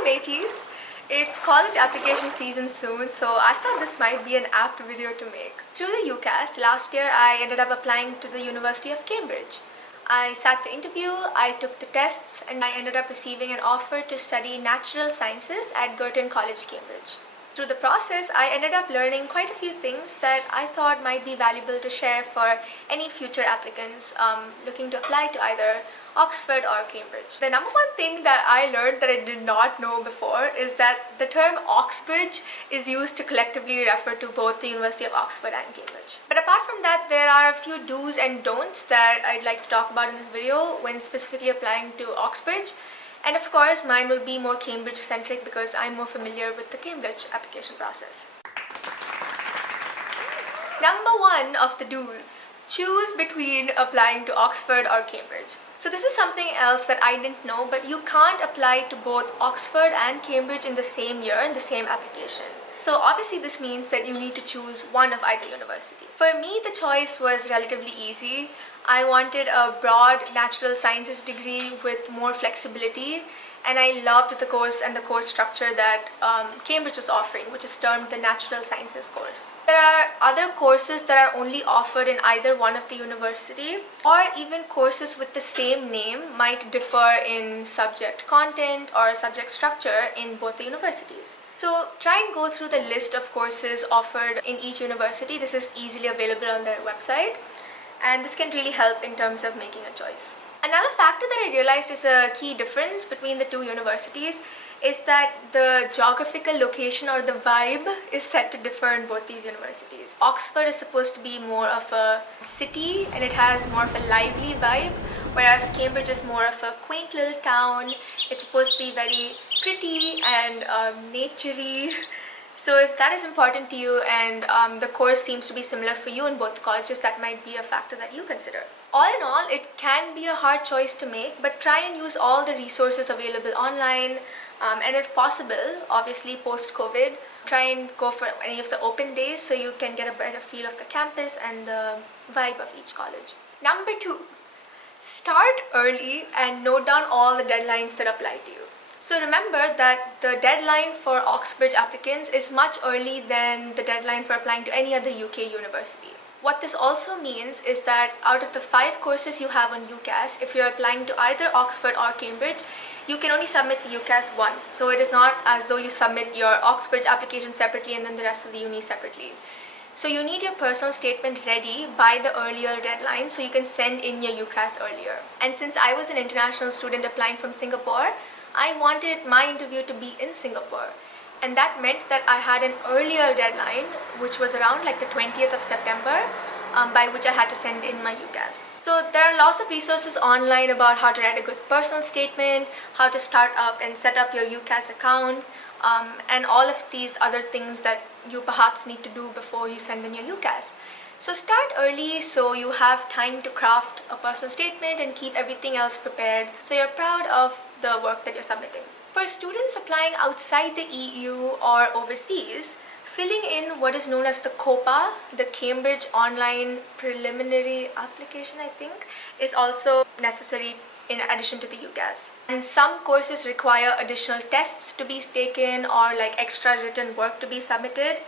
Hi mateys! It's college application season soon, so I thought this might be an apt video to make. Through the UCAS, last year I ended up applying to the University of Cambridge. I sat the interview, I took the tests, and I ended up receiving an offer to study natural sciences at Girton College, Cambridge. Through the process, I ended up learning quite a few things that I thought might be valuable to share for any future applicants looking to apply to either Oxford or Cambridge. The number one thing that I learned that I did not know before is that the term OXBRIDGE is used to collectively refer to both the University of Oxford and Cambridge. But apart from that, there are a few do's and don'ts that I'd like to talk about in this video when specifically applying to OXBRIDGE. And of course, mine will be more Cambridge-centric because I'm more familiar with the Cambridge application process. Number one of the do's. Choose between applying to Oxford or Cambridge. So this is something else that I didn't know, but you can't apply to both Oxford and Cambridge in the same year, in the same application. So obviously this means that you need to choose one of either university. For me, the choice was relatively easy. I wanted a broad natural sciences degree with more flexibility, and I loved the course and the course structure that Cambridge was offering, which is termed the Natural Sciences course. There are other courses that are only offered in either one of the university, or even courses with the same name might differ in subject content or subject structure in both the universities. So try and go through the list of courses offered in each university. This is easily available on their website, and this can really help in terms of making a choice. Another factor that I realized is a key difference between the two universities is that the geographical location or the vibe is set to differ in both these universities. Oxford is supposed to be more of a city and it has more of a lively vibe, whereas Cambridge is more of a quaint little town. It's supposed to be very pretty and naturey. So if that is important to you and the course seems to be similar for you in both colleges, that might be a factor that you consider. All in all, it can be a hard choice to make, but try and use all the resources available online, and if possible, obviously post-COVID, try and go for any of the open days so you can get a better feel of the campus and the vibe of each college. Number two, start early and note down all the deadlines that apply to you. So remember that the deadline for Oxbridge applicants is much early than the deadline for applying to any other UK university. What this also means is that out of the 5 courses you have on UCAS, if you're applying to either Oxford or Cambridge, you can only submit the UCAS once. So it is not as though you submit your Oxbridge application separately and then the rest of the uni separately. So you need your personal statement ready by the earlier deadline so you can send in your UCAS earlier. And since I was an international student applying from Singapore, I wanted my interview to be in Singapore. And that meant that I had an earlier deadline, which was around like the 20th of September, by which I had to send in my UCAS. So there are lots of resources online about how to write a good personal statement, how to start up and set up your UCAS account, and all of these other things that you perhaps need to do before you send in your UCAS. So start early so you have time to craft a personal statement and keep everything else prepared so you're proud of the work that you're submitting. For students applying outside the EU or overseas, filling in what is known as the COPA, the Cambridge Online Preliminary Application, I think, is also necessary in addition to the UCAS. And some courses require additional tests to be taken or like extra written work to be submitted.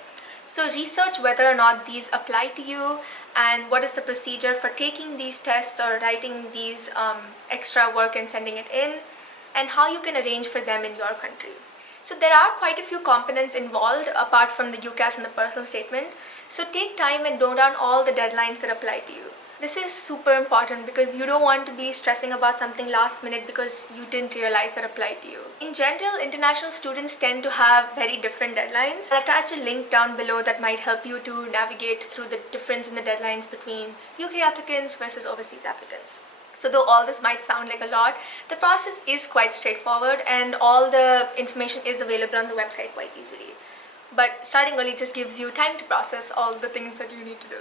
So research whether or not these apply to you and what is the procedure for taking these tests or writing these extra work and sending it in, and how you can arrange for them in your country. So there are quite a few components involved apart from the UCAS and the personal statement. So take time and note down all the deadlines that apply to you. This is super important because you don't want to be stressing about something last minute because you didn't realize that applied to you. In general, international students tend to have very different deadlines. I'll attach a link down below that might help you to navigate through the difference in the deadlines between UK applicants versus overseas applicants. So though all this might sound like a lot, the process is quite straightforward and all the information is available on the website quite easily. But starting early just gives you time to process all the things that you need to do.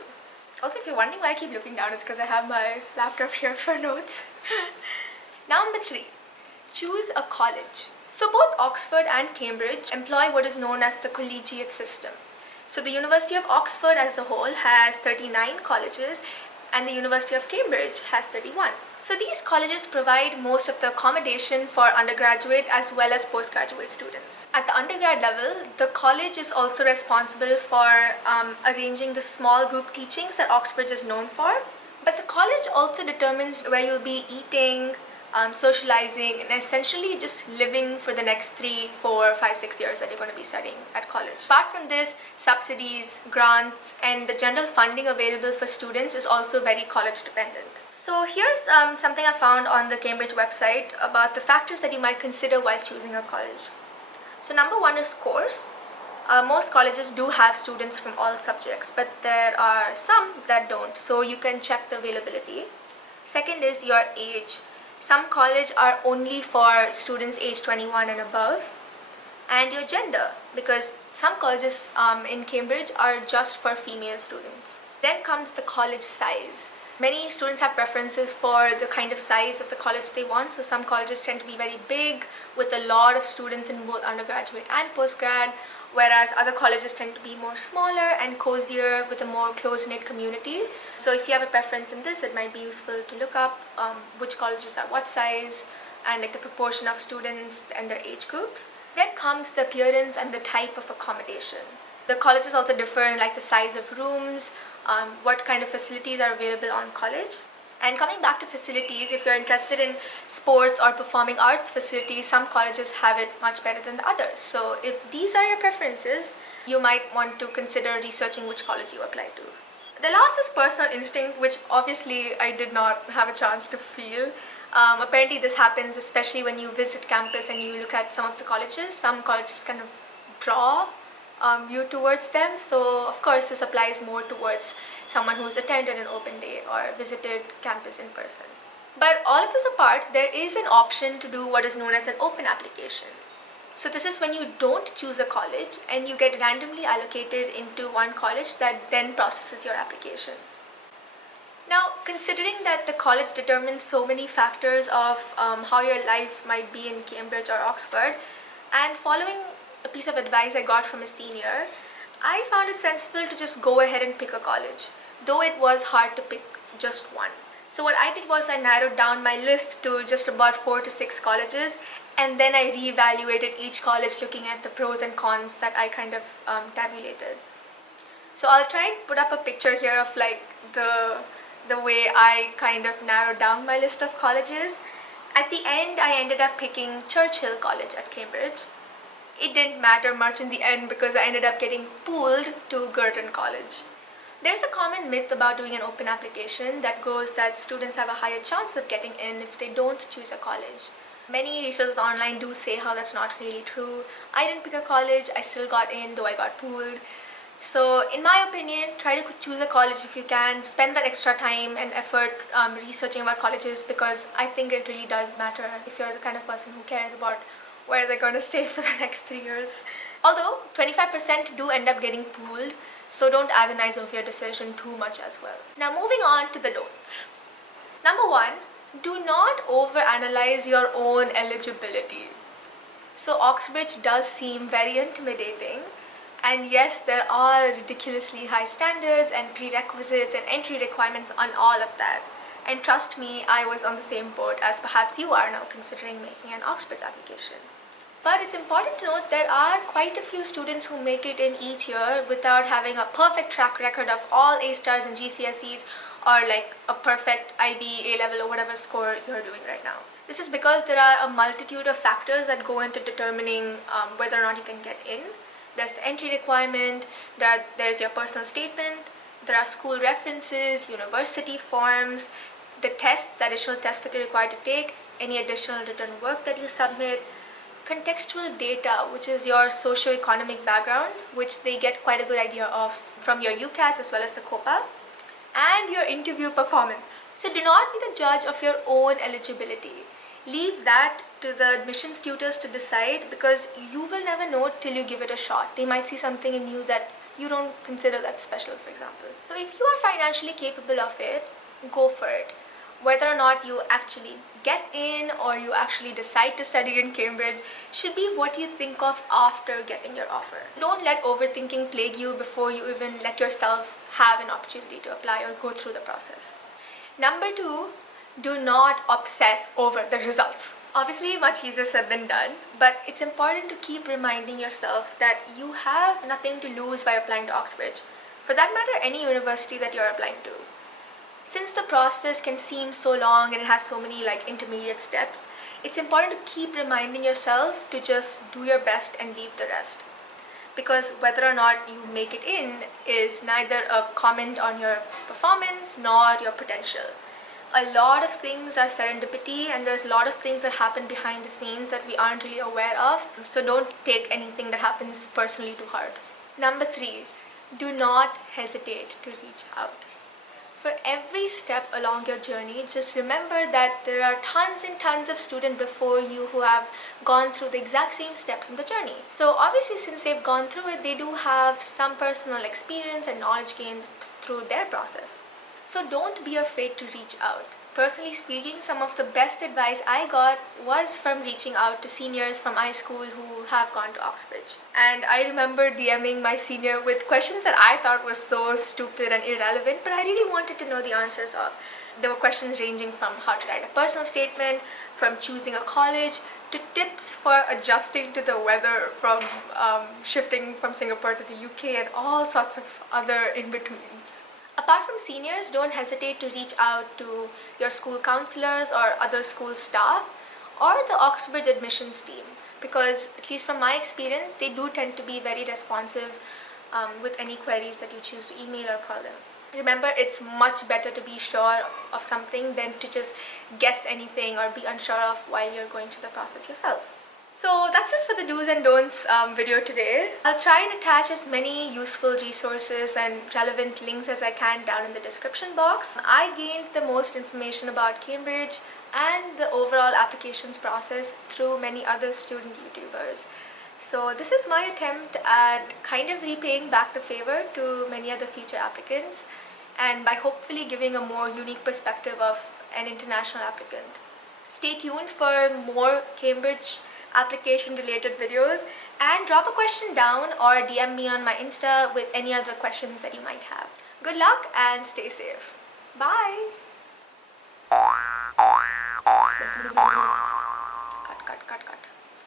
Also, if you're wondering why I keep looking down, it's because I have my laptop here for notes. Number 3, choose a college. So both Oxford and Cambridge employ what is known as the collegiate system. So the University of Oxford as a whole has 39 colleges and the University of Cambridge has 31. So these colleges provide most of the accommodation for undergraduate as well as postgraduate students. At the undergrad level, the college is also responsible for arranging the small group teachings that Oxbridge is known for. But the college also determines where you'll be eating, socializing, and essentially just living for the next 3, 4, 5, 6 years that you're going to be studying at college. Apart from this, subsidies, grants, and the general funding available for students is also very college dependent. So here's something I found on the Cambridge website about the factors that you might consider while choosing a college. So number 1 is course. Most colleges do have students from all subjects, but there are some that don't, so you can check the availability. Second is your age. Some colleges are only for students age 21 and above. And your gender, because some colleges in Cambridge are just for female students. Then comes the college size. Many students have preferences for the kind of size of the college they want. So some colleges tend to be very big with a lot of students in both undergraduate and postgrad, whereas other colleges tend to be more smaller and cozier with a more close-knit community. So if you have a preference in this, it might be useful to look up which colleges are what size and like the proportion of students and their age groups. Then comes the appearance and the type of accommodation. The colleges also differ in like the size of rooms, what kind of facilities are available on college. And coming back to facilities, if you're interested in sports or performing arts facilities, some colleges have it much better than the others. So if these are your preferences, you might want to consider researching which college you apply to. The last is personal instinct, which obviously I did not have a chance to feel. Apparently this happens especially when you visit campus and you look at some of the colleges. Some colleges kind of draw you towards them. So of course this applies more towards someone who's attended an open day or visited campus in person. But all of this apart, there is an option to do what is known as an open application. So this is when you don't choose a college and you get randomly allocated into one college that then processes your application. Now, considering that the college determines so many factors of how your life might be in Cambridge or Oxford, and following a piece of advice I got from a senior, I found it sensible to just go ahead and pick a college, though it was hard to pick just one. So what I did was I narrowed down my list to just about 4 to 6 colleges, and then I reevaluated each college looking at the pros and cons that I kind of tabulated. So I'll try and put up a picture here of like the way I kind of narrowed down my list of colleges. At the end, I ended up picking Churchill College at Cambridge. It didn't matter much in the end because I ended up getting pooled to Girton College. There's a common myth about doing an open application that goes that students have a higher chance of getting in if they don't choose a college. Many researchers online do say how that's not really true. I didn't pick a college, I still got in though I got pooled. So in my opinion, try to choose a college if you can. Spend that extra time and effort researching about colleges, because I think it really does matter if you're the kind of person who cares about where they're going to stay for the next 3 years. Although 25% do end up getting pooled, so don't agonize over your decision too much as well. Now moving on to the don'ts. Number 1, do not overanalyze your own eligibility. So Oxbridge does seem very intimidating, and yes, there are ridiculously high standards and prerequisites and entry requirements on all of that. And trust me, I was on the same boat as perhaps you are now considering making an Oxbridge application. But it's important to note there are quite a few students who make it in each year without having a perfect track record of all A stars and GCSEs, or like a perfect IB, A-level or whatever score you're doing right now. This is because there are a multitude of factors that go into determining whether or not you can get in. There's the entry requirement, there's your personal statement, there are school references, university forms, the tests, the additional tests that you're required to take, any additional written work that you submit, contextual data, which is your socio-economic background, which they get quite a good idea of from your UCAS as well as the COPA, and your interview performance. So do not be the judge of your own eligibility. Leave that to the admissions tutors to decide, because you will never know till you give it a shot. They might see something in you that you don't consider that special, for example. So if you are financially capable of it, go for it. Whether or not you actually get in or you actually decide to study in Cambridge should be what you think of after getting your offer. Don't let overthinking plague you before you even let yourself have an opportunity to apply or go through the process. Number 2, Do not obsess over the results. Obviously, much easier said than done, but it's important to keep reminding yourself that you have nothing to lose by applying to Oxbridge. For that matter, any university that you're applying to. Since the process can seem so long and it has so many intermediate steps, it's important to keep reminding yourself to just do your best and leave the rest. Because whether or not you make it in is neither a comment on your performance nor your potential. A lot of things are serendipity, and there's a lot of things that happen behind the scenes that we aren't really aware of, so don't take anything that happens personally too hard. Number 3, do not hesitate to reach out. For every step along your journey, just remember that there are tons and tons of students before you who have gone through the exact same steps in the journey. So obviously, since they've gone through it, they do have some personal experience and knowledge gained through their process. So don't be afraid to reach out. Personally speaking, some of the best advice I got was from reaching out to seniors from my school who have gone to Oxbridge. And I remember DMing my senior with questions that I thought was so stupid and irrelevant, but I really wanted to know the answers of. There were questions ranging from how to write a personal statement, from choosing a college, to tips for adjusting to the weather, from shifting from Singapore to the UK, and all sorts of other in-betweens. Apart from seniors, don't hesitate to reach out to your school counselors or other school staff or the Oxbridge admissions team, because at least from my experience, they do tend to be very responsive with any queries that you choose to email or call them. Remember, it's much better to be sure of something than to just guess anything or be unsure of while you're going through the process yourself. So that's it for the do's and don'ts video today. I'll try and attach as many useful resources and relevant links as I can down in the description box. I gained the most information about Cambridge and the overall applications process through many other student YouTubers. So this is my attempt at kind of repaying back the favor to many other future applicants, and by hopefully giving a more unique perspective of an international applicant. Stay tuned for more Cambridge application related videos, and drop a question down or DM me on my Insta with any other questions that you might have. Good luck and stay safe. Bye! Cut.